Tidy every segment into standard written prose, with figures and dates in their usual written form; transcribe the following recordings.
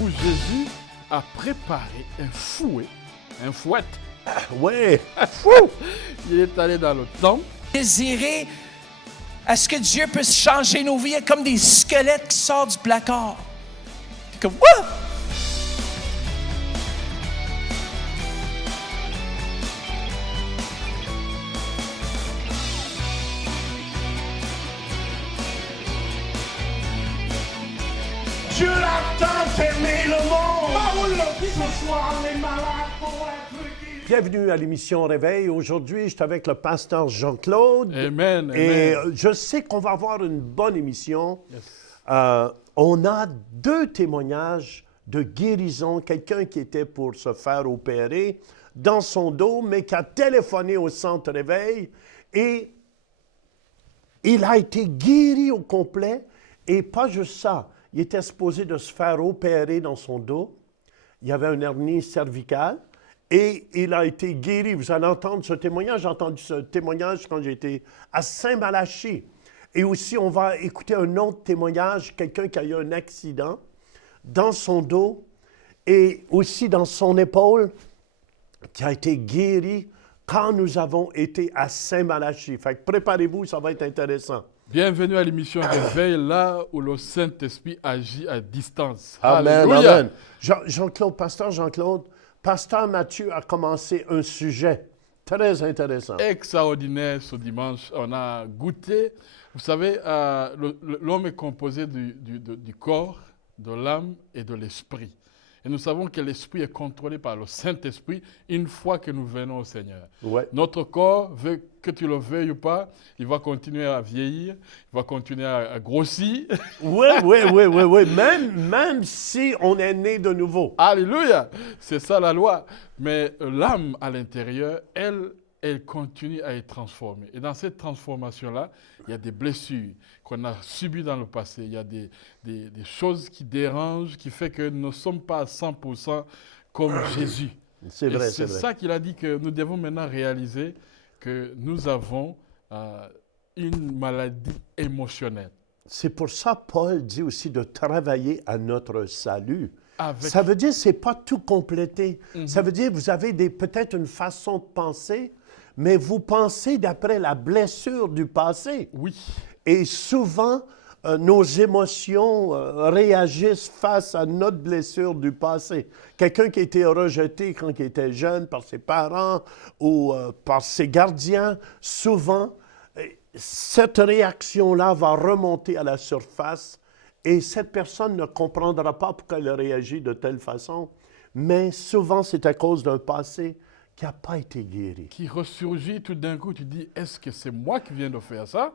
où Jésus a préparé un fouet, un fouet. Ouais, fou! Il est allé dans le temple. Désirer à ce que Dieu puisse changer nos vies comme des squelettes qui sortent du placard. C'est comme, what? Dieu a tant aimé le monde! Ce soir, les malades vont être guéris. Bienvenue à l'émission Réveil. Aujourd'hui, je suis avec le pasteur Jean-Claude. Amen, Et amen. je sais qu'on va avoir une bonne émission. Yes. On a 2 témoignages de guérison. Quelqu'un qui était pour se faire opérer dans son dos, mais qui a téléphoné au centre Réveil et il a été guéri au complet. Et pas juste ça, il était supposé de se faire opérer dans son dos. Il y avait une hernie cervicale et il a été guéri. Vous allez entendre ce témoignage. J'ai entendu ce témoignage quand j'étais à Saint-Malachie. Et aussi, on va écouter un autre témoignage, quelqu'un qui a eu un accident dans son dos et aussi dans son épaule, qui a été guéri quand nous avons été à Saint-Malachie. Fait que préparez-vous, ça va être intéressant. Bienvenue à l'émission Réveil, là où le Saint-Esprit agit à distance. Amen, Alléluia. amen. Jean-Claude, pasteur Jean-Claude, pasteur Mathieu a commencé un sujet très intéressant. Extraordinaire ce dimanche. On a goûté. Vous savez, l'homme est composé du corps, de l'âme et de l'esprit. Et nous savons que l'esprit est contrôlé par le Saint-Esprit une fois que nous venons au Seigneur. Ouais. Notre corps, que tu le veuilles ou pas, il va continuer à vieillir, il va continuer à grossir. Oui. Même si on est né de nouveau. Alléluia! C'est ça la loi. Mais l'âme à l'intérieur, elle continue à être transformée. Et dans cette transformation-là, il y a des blessures qu'on a subies dans le passé. Il y a des choses qui dérangent, qui font que nous ne sommes pas à 100% comme Jésus. C'est Et vrai, c'est c'est vrai. ça qu'il a dit que nous devons maintenant réaliser que nous avons une maladie émotionnelle. C'est pour ça Paul dit aussi de travailler à notre salut. Avec- Ça veut dire que ce n'est pas tout complété. Ça veut dire que vous avez peut-être une façon de penser, mais vous pensez d'après la blessure du passé. Oui. Et souvent, nos émotions réagissent face à notre blessure du passé. Quelqu'un qui a été rejeté quand il était jeune par ses parents ou par ses gardiens, souvent, cette réaction-là va remonter à la surface et cette personne ne comprendra pas pourquoi elle réagit de telle façon, mais souvent, c'est à cause d'un passé qui n'a pas été guéri. Qui ressurgit tout d'un coup, tu dis, est-ce que c'est moi qui viens de faire ça?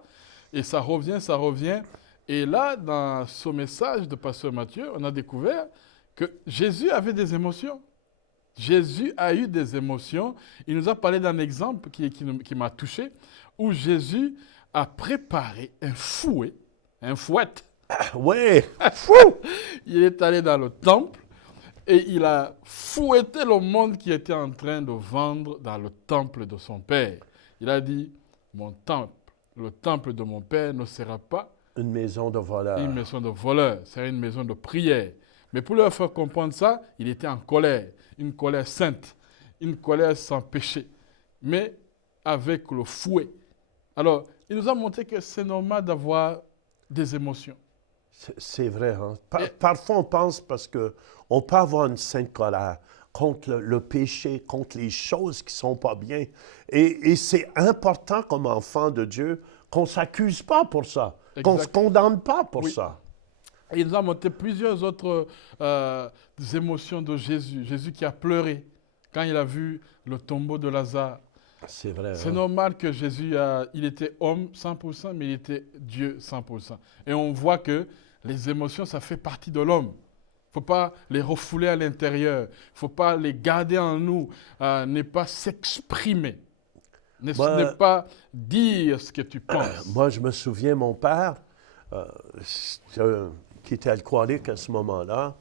Et ça revient. Et là, dans ce message de Pasteur Mathieu, on a découvert que Jésus avait des émotions. Jésus a eu des émotions. Il nous a parlé d'un exemple qui m'a touché, où Jésus a préparé un fouet. Ouais, Il est allé dans le temple et il a fouetté le monde qui était en train de vendre dans le temple de son père. Il a dit, mon temple, le temple de mon père ne sera pas une maison de voleurs. une maison de voleurs, c'est une maison de prière. Mais pour leur faire comprendre ça, il était en colère, une colère sainte, une colère sans péché, mais avec le fouet. Alors, il nous a montré que c'est normal d'avoir des émotions. C'est vrai. Hein? Parfois, on pense parce qu'on peut avoir une sainte colère contre le péché, contre les choses qui ne sont pas bien. Et c'est important comme enfant de Dieu qu'on ne s'accuse pas pour ça, qu'on ne se Exact. condamne pas pour Oui. ça. Et il nous a montré plusieurs autres émotions de Jésus. Jésus qui a pleuré quand il a vu le tombeau de Lazare. C'est vrai. C'est hein? normal que Jésus, il était homme 100%, mais il était Dieu 100%. Et on voit que les émotions, ça fait partie de l'homme. Il ne faut pas les refouler à l'intérieur. Il ne faut pas les garder en nous. Ne pas s'exprimer. Ne pas dire ce que tu penses. Moi, je me souviens, mon père, qui était alcoolique à ce moment-là,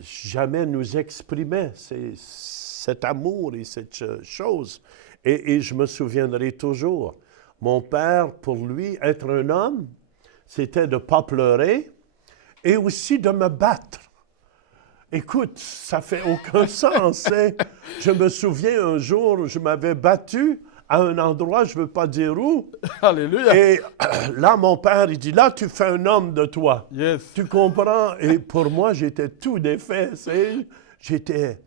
jamais nous exprimait cet amour et cette chose. Et je me souviendrai toujours, mon père, pour lui, être un homme, c'était de ne pas pleurer et aussi de me battre. Écoute, ça fait aucun sens. Hein? Je me souviens un jour, je m'avais battu à un endroit, je ne veux pas dire où. Alléluia. Et là, mon père, il dit, là, tu fais un homme de toi. Yes. Tu comprends? Et pour moi, j'étais tout défait. J'étais...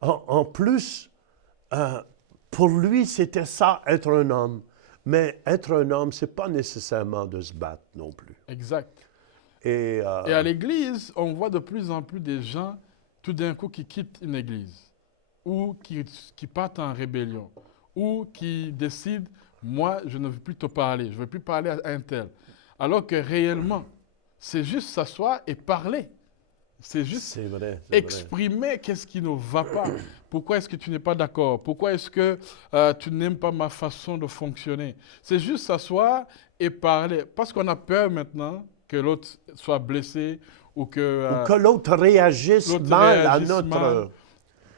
En plus, pour lui, c'était ça, être un homme. Mais être un homme, ce n'est pas nécessairement de se battre non plus. Exact. Et Et à l'église, on voit de plus en plus des gens, tout d'un coup, qui quittent une église, ou qui partent en rébellion, ou qui décident, moi, je ne veux plus te parler, je ne veux plus parler à un tel. Alors que réellement, c'est juste s'asseoir et parler. C'est juste c'est vrai. exprimer qu'est-ce qui ne va pas. Pourquoi est-ce que tu n'es pas d'accord? Pourquoi est-ce que tu n'aimes pas ma façon de fonctionner? C'est juste s'asseoir et parler. Parce qu'on a peur maintenant que l'autre soit blessé ou que... Ou que l'autre réagisse mal à notre... mal.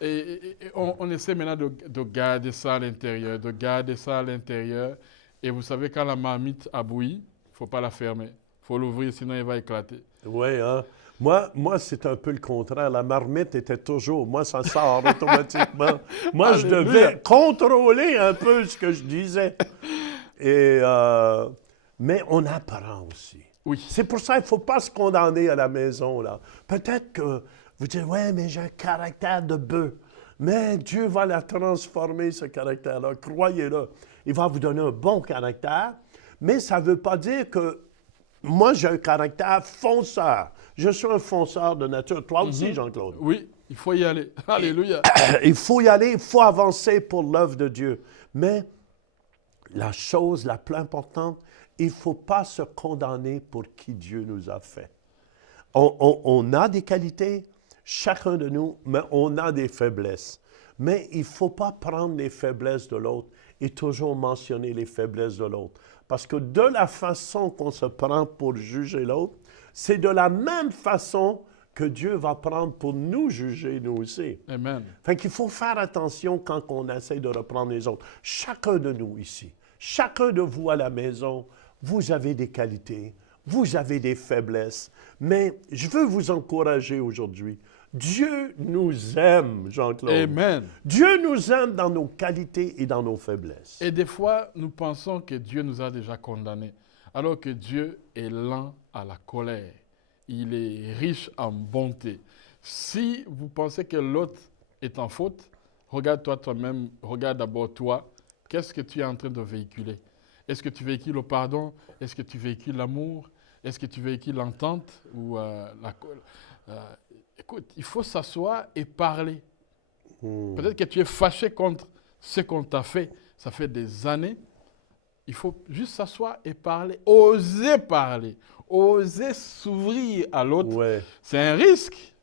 Et on essaie maintenant de garder ça à l'intérieur, de garder ça à l'intérieur. Et vous savez, quand la marmite a bouilli, il ne faut pas la fermer. Il faut l'ouvrir, sinon elle va éclater. Oui, hein? Moi, c'est un peu le contraire. La marmite était toujours... Moi, ça sort automatiquement. Moi, je devais contrôler un peu ce que je disais. Et, mais on apprend aussi. Oui. C'est pour ça qu'il ne faut pas se condamner à la maison, là. Peut-être que vous dites, ouais, mais j'ai un caractère de bœuf. Mais Dieu va la transformer, ce caractère-là. Croyez-le. Il va vous donner un bon caractère. Mais ça ne veut pas dire que moi, j'ai un caractère fonceur. Je suis un fonceur de nature. Toi aussi, Jean-Claude. Oui, il faut y aller. Alléluia. Il faut y aller, il faut avancer pour l'œuvre de Dieu. Mais la chose la plus importante, il ne faut pas se condamner pour qui Dieu nous a fait. On a des qualités, chacun de nous, mais on a des faiblesses. Mais il ne faut pas prendre les faiblesses de l'autre et toujours mentionner les faiblesses de l'autre. Parce que de la façon qu'on se prend pour juger l'autre, c'est de la même façon que Dieu va prendre pour nous juger, nous aussi. Amen. Fait qu'il faut faire attention quand on essaie de reprendre les autres. Chacun de nous ici, chacun de vous à la maison, vous avez des qualités, vous avez des faiblesses, mais je veux vous encourager aujourd'hui. Dieu nous aime, Jean-Claude. Amen. Dieu nous aime dans nos qualités et dans nos faiblesses. Et des fois, nous pensons que Dieu nous a déjà condamnés, alors que Dieu est lent à la colère. Il est riche en bonté. Si vous pensez que l'autre est en faute, regarde-toi toi-même, regarde d'abord toi. Qu'est-ce que tu es en train de véhiculer? Est-ce que tu véhicules le pardon? Est-ce que tu véhicules l'amour? Est-ce que tu véhicules l'entente ou écoute, il faut s'asseoir et parler. Peut-être que tu es fâché contre ce qu'on t'a fait. Ça fait des années. Il faut juste s'asseoir et parler. Oser s'ouvrir à l'autre. Ouais. C'est un risque.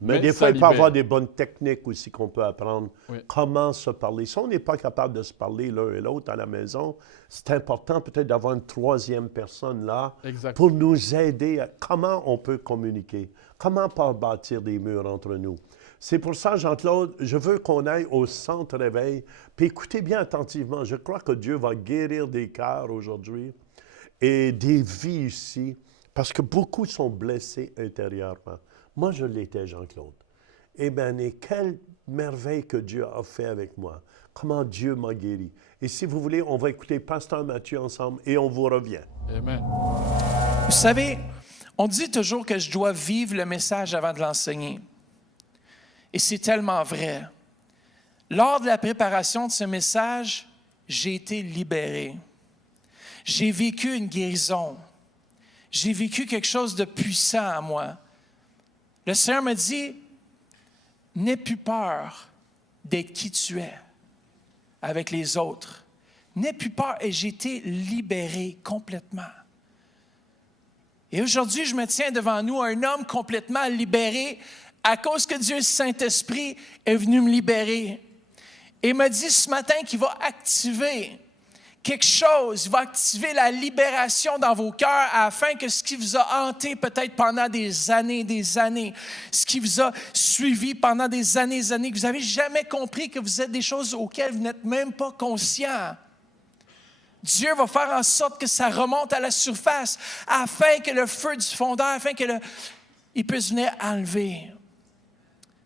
Mais des fois, il peut y avoir des bonnes techniques aussi qu'on peut apprendre. Oui. Comment se parler. Si on n'est pas capable de se parler l'un et l'autre à la maison, c'est important peut-être d'avoir une troisième personne là Exact. pour nous aider à comment on peut communiquer, comment pas bâtir des murs entre nous. C'est pour ça, Jean-Claude, je veux qu'on aille au centre réveil. Puis écoutez bien attentivement, je crois que Dieu va guérir des cœurs aujourd'hui et des vies ici, parce que beaucoup sont blessés intérieurement. Moi, je l'étais, Jean-Claude. Eh bien, et quelle merveille que Dieu a fait avec moi. Comment Dieu m'a guéri. Et si vous voulez, on va écouter Pasteur Mathieu ensemble et on vous revient. Amen. Vous savez, on dit toujours que je dois vivre le message avant de l'enseigner. Et c'est tellement vrai. Lors de la préparation de ce message, j'ai été libéré. J'ai vécu une guérison. J'ai vécu quelque chose de puissant à moi. Le Seigneur me dit, n'aie plus peur d'être qui tu es avec les autres. N'aie plus peur. Et j'ai été libéré complètement. Et aujourd'hui, je me tiens devant nous, un homme complètement libéré à cause que Dieu, le Saint-Esprit, est venu me libérer. Et il m'a dit ce matin qu'il va activer quelque chose, il va activer la libération dans vos cœurs afin que ce qui vous a hanté peut-être pendant des années, ce qui vous a suivi pendant des années, que vous n'avez jamais compris que vous êtes des choses auxquelles vous n'êtes même pas conscient. Dieu va faire en sorte que ça remonte à la surface afin que le feu du fondeur, il puisse venir enlever.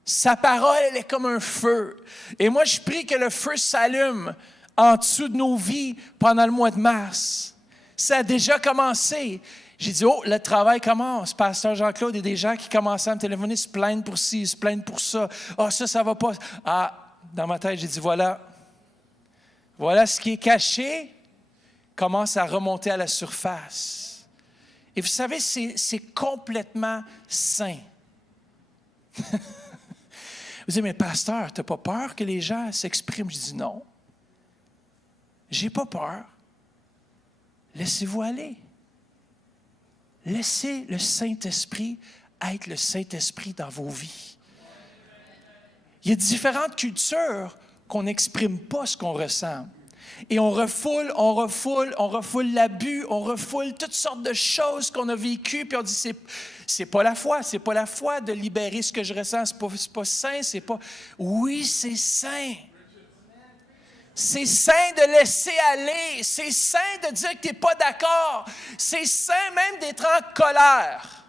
Sa parole, elle est comme un feu. Et moi, je prie que le feu s'allume en dessous de nos vies pendant le mois de mars. Ça a déjà commencé. J'ai dit, oh, le travail commence. Pasteur Jean-Claude, il y a des gens qui commençaient à me téléphoner, se plaignent pour ci, se plaignent pour ça. Ah, ça va pas. Ah, dans ma tête, j'ai dit, voilà ce qui est caché commence à remonter à la surface. Et vous savez, c'est complètement sain. Vous dites, mais pasteur, tu n'as pas peur que les gens s'expriment? Je dis, non. J'ai pas peur. Laissez-vous aller. Laissez le Saint-Esprit être le Saint-Esprit dans vos vies. Il y a différentes cultures qu'on n'exprime pas ce qu'on ressent. Et on refoule l'abus, on refoule toutes sortes de choses qu'on a vécues, puis on dit, c'est pas la foi de libérer ce que je ressens, c'est pas sain, c'est pas... Oui, c'est sain. C'est sain de laisser aller. C'est sain de dire que tu n'es pas d'accord. C'est sain même d'être en colère.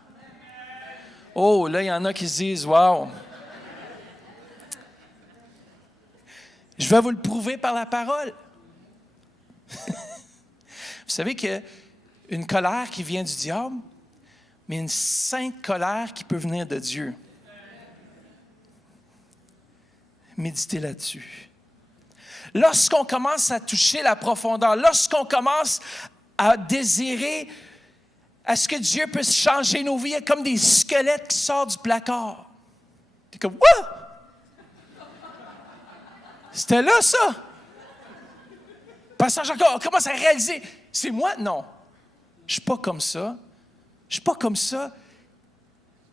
Oh, là, il y en a qui se disent, wow. Je vais vous le prouver par la parole. Vous savez qu'il y a une colère qui vient du diable, mais une sainte colère qui peut venir de Dieu. Méditez là-dessus. Lorsqu'on commence à toucher la profondeur, lorsqu'on commence à désirer à ce que Dieu puisse changer nos vies, il y a comme des squelettes qui sortent du placard. T'es comme, what? C'était là, ça? Pasteur Jean-Claude, on commence à réaliser, c'est moi? Non. Je ne suis pas comme ça. Je ne suis pas comme ça.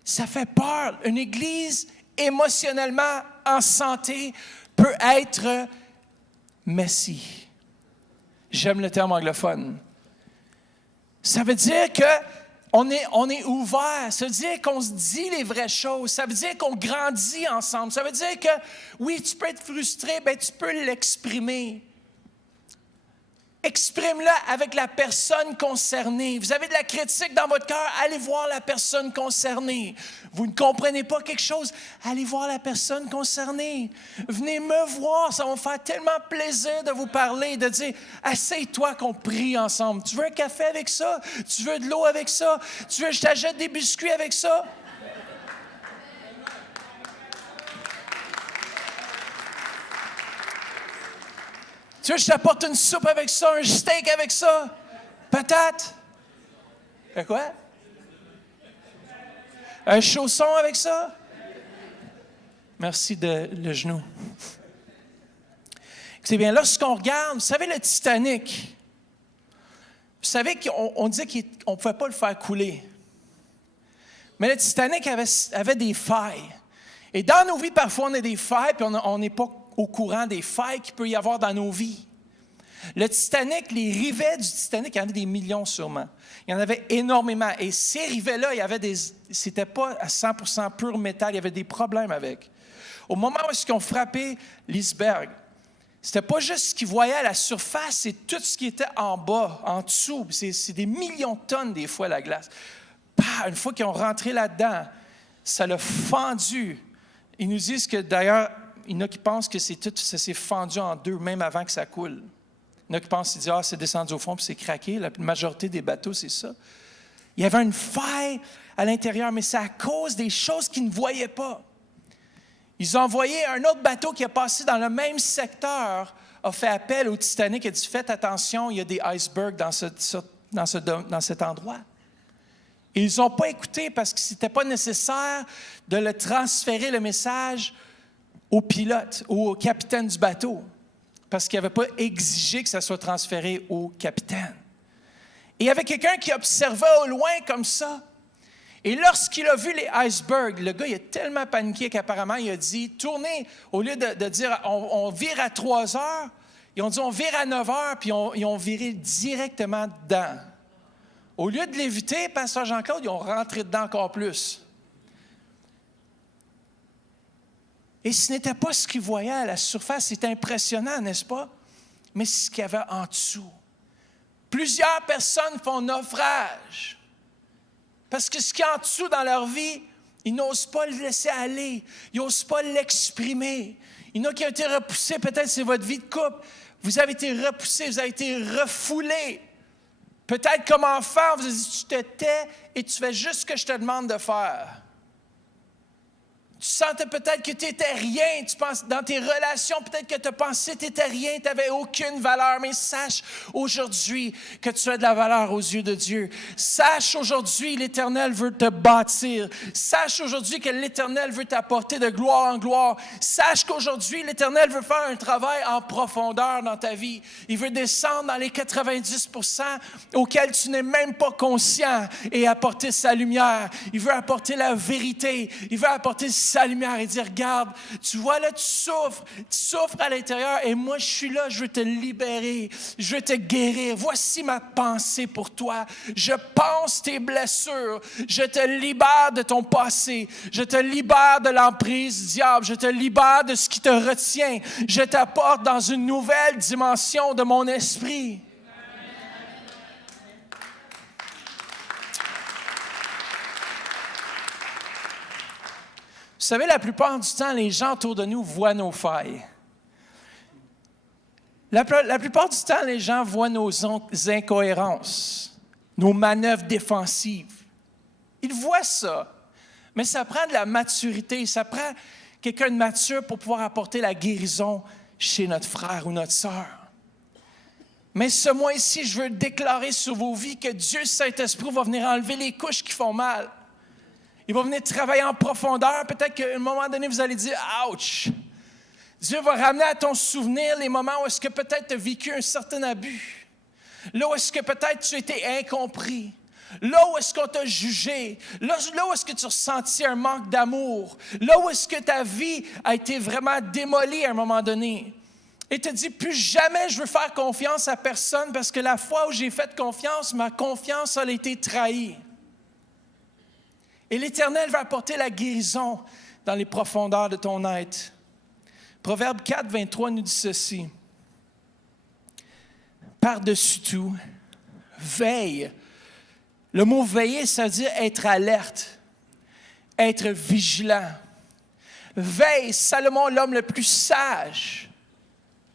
Ça fait peur. Une église émotionnellement en santé peut être messy. J'aime le terme anglophone. Ça veut dire qu'on est ouvert. Ça veut dire qu'on se dit les vraies choses. Ça veut dire qu'on grandit ensemble. Ça veut dire que, oui, tu peux être frustré, bien, tu peux l'exprimer. Exprime-la avec la personne concernée. Vous avez de la critique dans votre cœur, allez voir la personne concernée. Vous ne comprenez pas quelque chose, allez voir la personne concernée. Venez me voir, ça va me faire tellement plaisir de vous parler, de dire, assieds-toi qu'on prie ensemble. Tu veux un café avec ça? Tu veux de l'eau avec ça? Tu veux que je t'achète des biscuits avec ça? Tu veux que je t'apporte une soupe avec ça, un steak avec ça? Patate? Quoi? Un chausson avec ça? Merci de le genou. C'est bien, lorsqu'on regarde, vous savez, le Titanic, vous savez qu'on dit qu'on ne pouvait pas le faire couler. Mais le Titanic avait des failles. Et dans nos vies, parfois, on a des failles, puis on n'est pas au courant des failles qu'il peut y avoir dans nos vies. Le Titanic, les rivets du Titanic, il y en avait des millions sûrement. Il y en avait énormément. Et ces rivets-là, c'était pas à 100% pur métal, il y avait des problèmes avec. Au moment où ils ont frappé l'iceberg, c'était pas juste ce qu'ils voyaient à la surface, c'est tout ce qui était en bas, en dessous. C'est des millions de tonnes des fois la glace. Une fois qu'ils ont rentré là-dedans, ça l'a fendu. Ils nous disent que d'ailleurs, il y en a qui pensent que ça s'est fendu en deux, même avant que ça coule. Il y en a qui pensent, ils disent, c'est descendu au fond puis c'est craqué. La majorité des bateaux, c'est ça. Il y avait une faille à l'intérieur, mais c'est à cause des choses qu'ils ne voyaient pas. Ils ont envoyé un autre bateau qui a passé dans le même secteur, a fait appel au Titanic, a dit, faites attention, il y a des icebergs dans cet endroit. Et ils n'ont pas écouté parce que ce n'était pas nécessaire de le transférer, le message, au pilote ou au capitaine du bateau, parce qu'il n'avait pas exigé que ça soit transféré au capitaine. Et il y avait quelqu'un qui observait au loin comme ça. Et lorsqu'il a vu les icebergs, le gars il a tellement paniqué qu'apparemment il a dit, tournez, au lieu de dire on vire à 3 heures, ils ont dit on vire à 9 heures, puis ils ont viré directement dedans. Au lieu de l'éviter, Pasteur Jean-Claude, ils ont rentré dedans encore plus. Et ce n'était pas ce qu'ils voyaient à la surface. C'est impressionnant, n'est-ce pas? Mais c'est ce qu'il y avait en dessous. Plusieurs personnes font naufrage. Parce que ce qu'il y a en dessous dans leur vie, Ils n'osent pas le laisser aller. Ils n'osent pas l'exprimer. Il y en a qui ont été repoussés, peut-être c'est votre vie de couple. Vous avez été repoussés, vous avez été refoulés. Peut-être comme enfant, vous avez dit, tu te tais et tu fais juste ce que je te demande de faire. Tu sentais peut-être que tu n'étais rien. Tu penses, dans tes relations, peut-être que tu as pensé que tu n'étais rien, tu n'avais aucune valeur. Mais sache aujourd'hui que tu as de la valeur aux yeux de Dieu. Sache aujourd'hui, l'Éternel veut te bâtir. Sache aujourd'hui que l'Éternel veut t'apporter de gloire en gloire. Sache qu'aujourd'hui, l'Éternel veut faire un travail en profondeur dans ta vie. Il veut descendre dans les 90% auxquels tu n'es même pas conscient et apporter sa lumière. Il veut apporter la vérité. Il veut apporter sa lumière et dire, regarde, tu vois là, tu souffres à l'intérieur et moi je suis là, je veux te libérer, je veux te guérir. Voici ma pensée pour toi. Je pense tes blessures, je te libère de ton passé, je te libère de l'emprise du diable, je te libère de ce qui te retient, je t'apporte dans une nouvelle dimension de mon esprit. Vous savez, la plupart du temps, les gens autour de nous voient nos failles. La plupart du temps, les gens voient nos incohérences, nos manœuvres défensives. Ils voient ça. Mais ça prend de la maturité, ça prend quelqu'un de mature pour pouvoir apporter la guérison chez notre frère ou notre sœur. Mais ce mois-ci, je veux déclarer sur vos vies que Dieu, Saint-Esprit, va venir enlever les couches qui font mal. Il va venir travailler en profondeur. Peut-être qu'à un moment donné, vous allez dire « Ouch! » Dieu va ramener à ton souvenir les moments où est-ce que peut-être tu as vécu un certain abus. Là où est-ce que peut-être tu as été incompris. Là où est-ce qu'on t'a jugé. Là où est-ce que tu as ressenti un manque d'amour. Là où est-ce que ta vie a été vraiment démolie à un moment donné. Et tu te dis « Plus jamais je veux faire confiance à personne parce que la fois où j'ai fait confiance, ma confiance a été trahie. » Et l'Éternel va apporter la guérison dans les profondeurs de ton être. Proverbe 4, 23 nous dit ceci. Par-dessus tout, veille. Le mot veiller, ça veut dire être alerte, être vigilant. Veille, Salomon, l'homme le plus sage,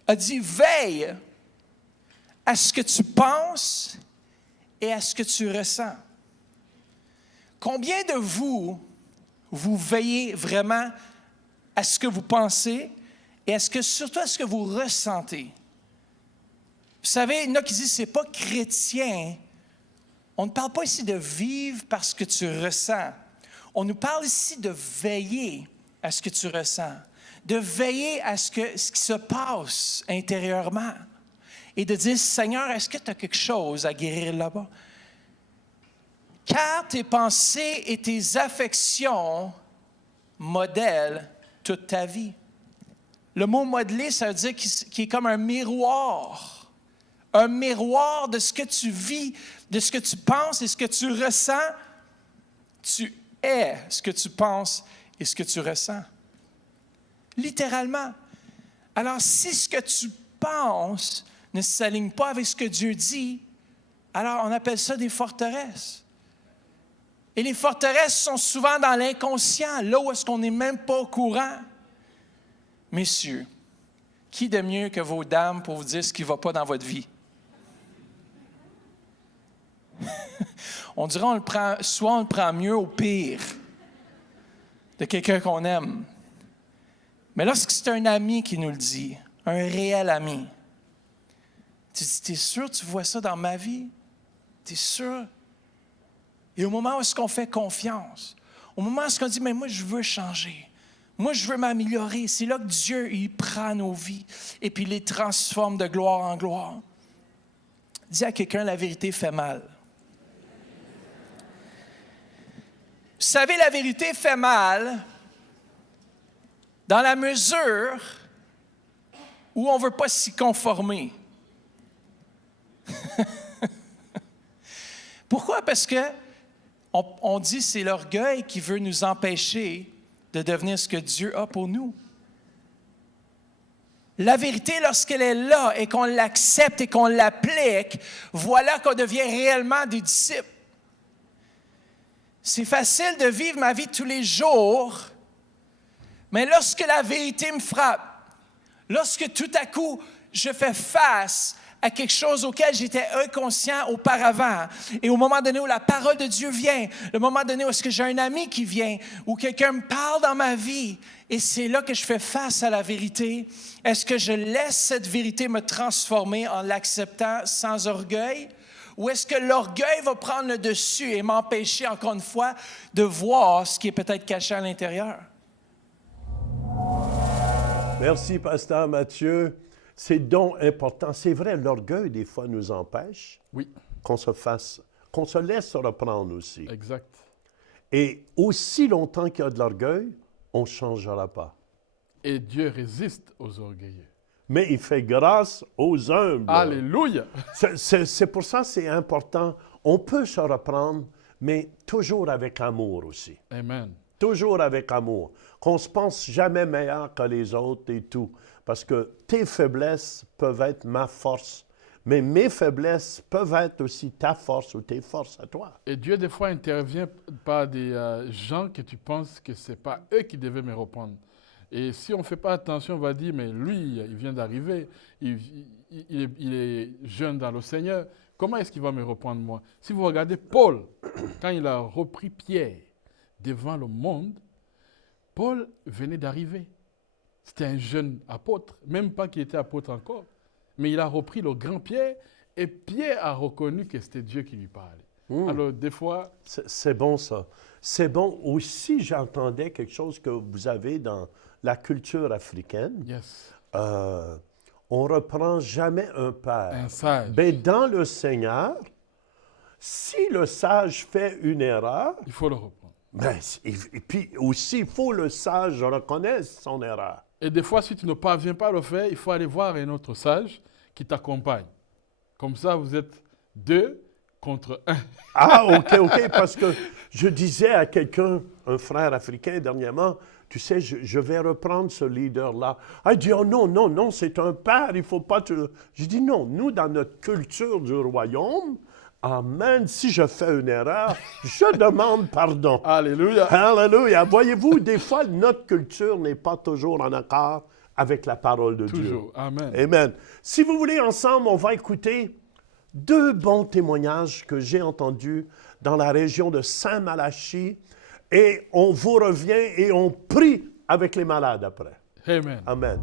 a dit veille à ce que tu penses et à ce que tu ressens. Combien de vous veillez vraiment à ce que vous pensez et surtout à ce que vous ressentez? Vous savez, il y en a qui disent, c'est pas chrétien. On ne parle pas ici de vivre parce que tu ressens. On nous parle ici de veiller à ce que tu ressens, de veiller à ce qui se passe intérieurement et de dire, Seigneur, est-ce que tu as quelque chose à guérir là-bas? Car tes pensées et tes affections modèlent toute ta vie. Le mot modeler, ça veut dire qu'il est comme un miroir. Un miroir de ce que tu vis, de ce que tu penses et ce que tu ressens. Tu es ce que tu penses et ce que tu ressens. Littéralement. Alors, si ce que tu penses ne s'aligne pas avec ce que Dieu dit, alors on appelle ça des forteresses. Et les forteresses sont souvent dans l'inconscient, là où est-ce qu'on n'est même pas au courant. Messieurs, qui de mieux que vos dames pour vous dire ce qui ne va pas dans votre vie? On dirait soit on le prend mieux au pire de quelqu'un qu'on aime. Mais lorsque c'est un ami qui nous le dit, un réel ami, tu dis, t'es sûr que tu vois ça dans ma vie? T'es sûr? Et au moment où est-ce qu'on fait confiance, au moment où est-ce qu'on dit, mais moi je veux changer, moi je veux m'améliorer, c'est là que Dieu, il prend nos vies et puis il les transforme de gloire en gloire. Dis à quelqu'un, la vérité fait mal. Vous savez, la vérité fait mal dans la mesure où on ne veut pas s'y conformer. Pourquoi? Parce que on dit que c'est l'orgueil qui veut nous empêcher de devenir ce que Dieu a pour nous. La vérité, lorsqu'elle est là et qu'on l'accepte et qu'on l'applique, voilà qu'on devient réellement des disciples. C'est facile de vivre ma vie tous les jours, mais lorsque la vérité me frappe, lorsque tout à coup je fais face à quelque chose auquel j'étais inconscient auparavant, et au moment donné où la parole de Dieu vient, le moment donné où est-ce que j'ai un ami qui vient, ou quelqu'un me parle dans ma vie, et c'est là que je fais face à la vérité, est-ce que je laisse cette vérité me transformer en l'acceptant sans orgueil? Ou est-ce que l'orgueil va prendre le dessus et m'empêcher, encore une fois, de voir ce qui est peut-être caché à l'intérieur? Merci, Pasteur Mathieu. C'est donc important. C'est vrai, l'orgueil, des fois, nous empêche Oui, qu'on se laisse reprendre aussi. exact. Et aussi longtemps qu'il y a de l'orgueil, on ne changera pas. Et Dieu résiste aux orgueilleux. Mais il fait grâce aux humbles. Alléluia! C'est pour ça que c'est important. On peut se reprendre, mais toujours avec amour aussi. Amen. Toujours avec amour. Qu'on se pense jamais meilleur que les autres et tout. Parce que tes faiblesses peuvent être ma force, mais mes faiblesses peuvent être aussi ta force ou tes forces à toi. Et Dieu, des fois, intervient par des gens que tu penses que ce n'est pas eux qui devaient me reprendre. Et si on ne fait pas attention, on va dire, mais lui, il vient d'arriver, il est jeune dans le Seigneur, comment est-ce qu'il va me reprendre moi? Si vous regardez Paul, quand il a repris Pierre devant le monde, Paul venait d'arriver. C'était un jeune apôtre, même pas qu'il était apôtre encore. Mais il a repris le grand Pierre et Pierre a reconnu que c'était Dieu qui lui parlait. Alors, des fois... C'est bon ça. C'est bon. Aussi, j'entendais quelque chose que vous avez dans la culture africaine. Yes. On ne reprend jamais un père. Un sage. Mais dans le Seigneur, si le sage fait une erreur, Il faut le reprendre. ben, et puis aussi, il faut que le sage reconnaisse son erreur. Et des fois, si tu ne parviens pas à le faire, il faut aller voir un autre sage qui t'accompagne. Comme ça, vous êtes 2 contre 1. Ah, OK, parce que je disais à quelqu'un, un frère africain dernièrement, tu sais, je vais reprendre ce leader-là. Ah, il dit, oh non, c'est un père, il ne faut pas... Je dis, non, nous, dans notre culture du royaume, amen, si je fais une erreur, je demande pardon. Alléluia. Alléluia. Voyez-vous, des fois, notre culture n'est pas toujours en accord avec la parole de Dieu. Toujours. Amen. Amen. Si vous voulez, ensemble, on va écouter 2 bons témoignages que j'ai entendus dans la région de Saint-Malachie. Et on vous revient et on prie avec les malades après. Amen. Amen.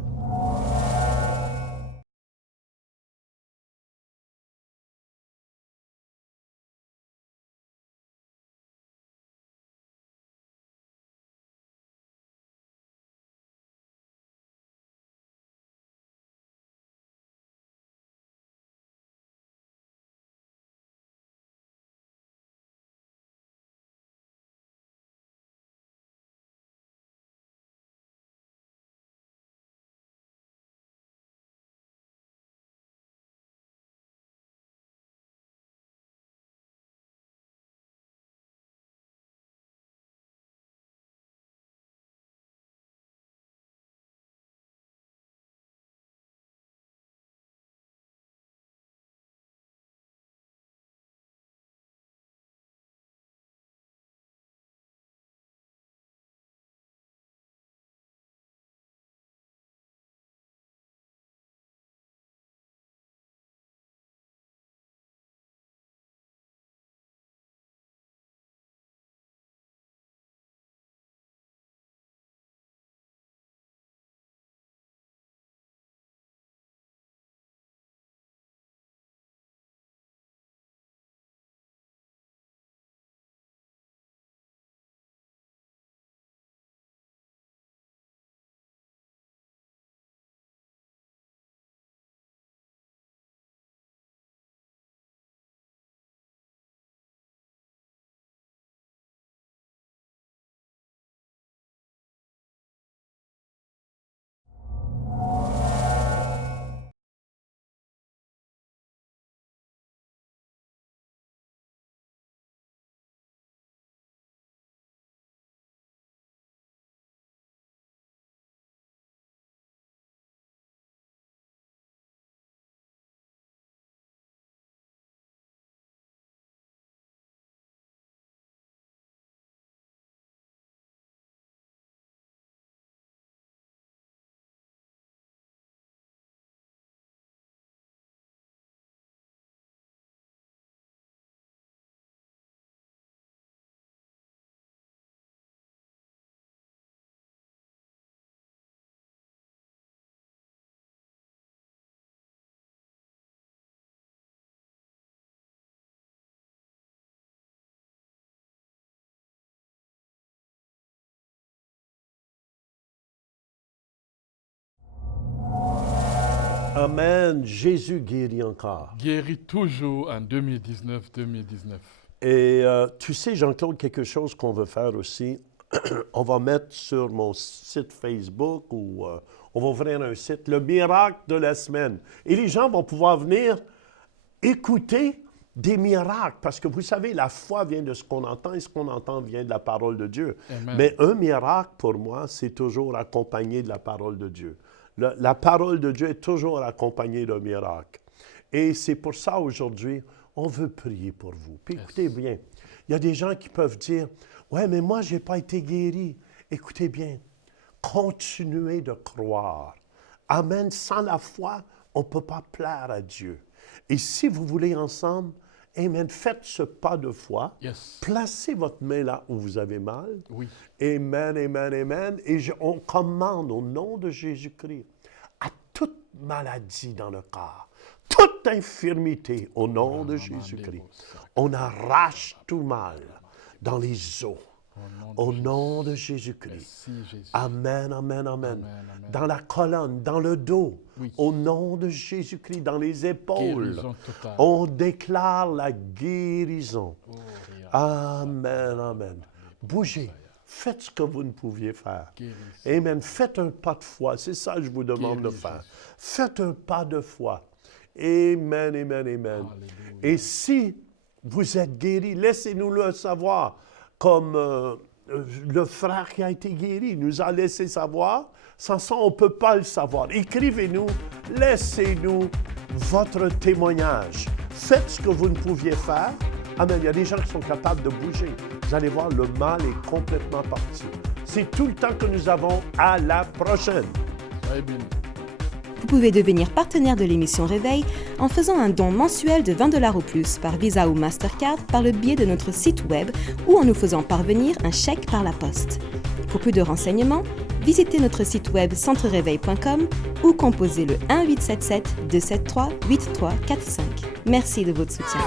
Amen. Jésus guérit encore. Guérit toujours en 2019. Et tu sais, Jean-Claude, quelque chose qu'on veut faire aussi, on va mettre sur mon site Facebook ou on va ouvrir un site, le miracle de la semaine. Et les gens vont pouvoir venir écouter des miracles, parce que vous savez, la foi vient de ce qu'on entend et ce qu'on entend vient de la parole de Dieu. Amen. Mais un miracle, pour moi, c'est toujours accompagné de la parole de Dieu. La parole de Dieu est toujours accompagnée d'un miracle. Et c'est pour ça, aujourd'hui, on veut prier pour vous. Puis écoutez bien, il y a des gens qui peuvent dire, « Ouais, mais moi, je n'ai pas été guéri. » Écoutez bien, continuez de croire. Amen. Sans la foi, on ne peut pas plaire à Dieu. Et si vous voulez ensemble, amen, faites ce pas de foi. Yes. Placez votre main là où vous avez mal. Oui. Amen, amen, amen. Et on commande au nom de Jésus-Christ à toute maladie dans le corps, toute infirmité au nom de Jésus-Christ. On arrache tout mal dans les os. Au nom de Jésus-Christ. Merci, Jésus. Amen, amen, amen. Amen. Dans la colonne, dans le dos, Oui. au nom de Jésus-Christ, dans les épaules, Guérison totale. on déclare la guérison. Oh, regarde. Amen, amen. Bougez. Faites ce que vous ne pouviez faire. Guérison. Amen. Faites un pas de foi. C'est ça que je vous demande de Guéris, faire. Jésus. Faites un pas de foi. Amen, amen, amen. Alléluia. Et si vous êtes guéri, laissez-nous le savoir. Comme le frère qui a été guéri nous a laissé savoir. Sans ça, on ne peut pas le savoir. Écrivez-nous, laissez-nous votre témoignage. Faites ce que vous ne pouviez faire. Amen. Il y a des gens qui sont capables de bouger. Vous allez voir, le mal est complètement parti. C'est tout le temps que nous avons. À la prochaine. Soyez bénis. Vous pouvez devenir partenaire de l'émission Réveil en faisant un don mensuel de 20 $ ou plus par Visa ou Mastercard par le biais de notre site web ou en nous faisant parvenir un chèque par la poste. Pour plus de renseignements, visitez notre site web centreréveil.com ou composez le 1-877-273-8345. Merci de votre soutien.